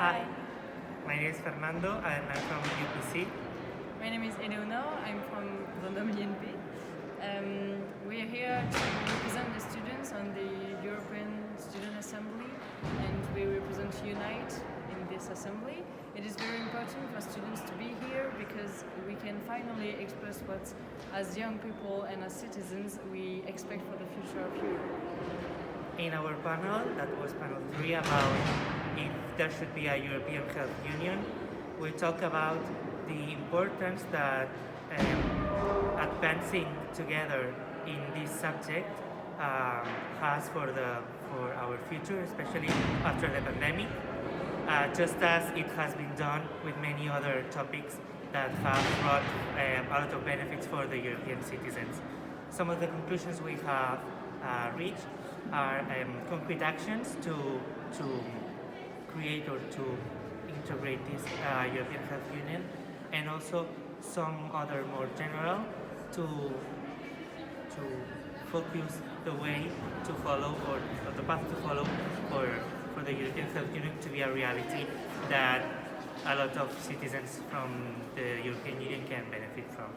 Hi, my name is Fernando and I'm from UPC. My name is Eléonore, I'm from Grenoble INP. We are here to represent the students on the European Student Assembly, and we represent Unite in this assembly. It is very important for students to be here because we can finally express what, as young people and as citizens, we expect for the future of Europe. In our panel, that was panel 3, about if there should be a European Health Union, we talk about the importance that advancing together in this subject has for our future, especially after the pandemic, just as it has been done with many other topics that have brought a lot of benefits for the European citizens. Some of the conclusions we have reached are concrete actions to create or to integrate this European Health Union, and also some other more general to focus the way to follow or the path to follow for the European Health Union to be a reality that a lot of citizens from the European Union can benefit from.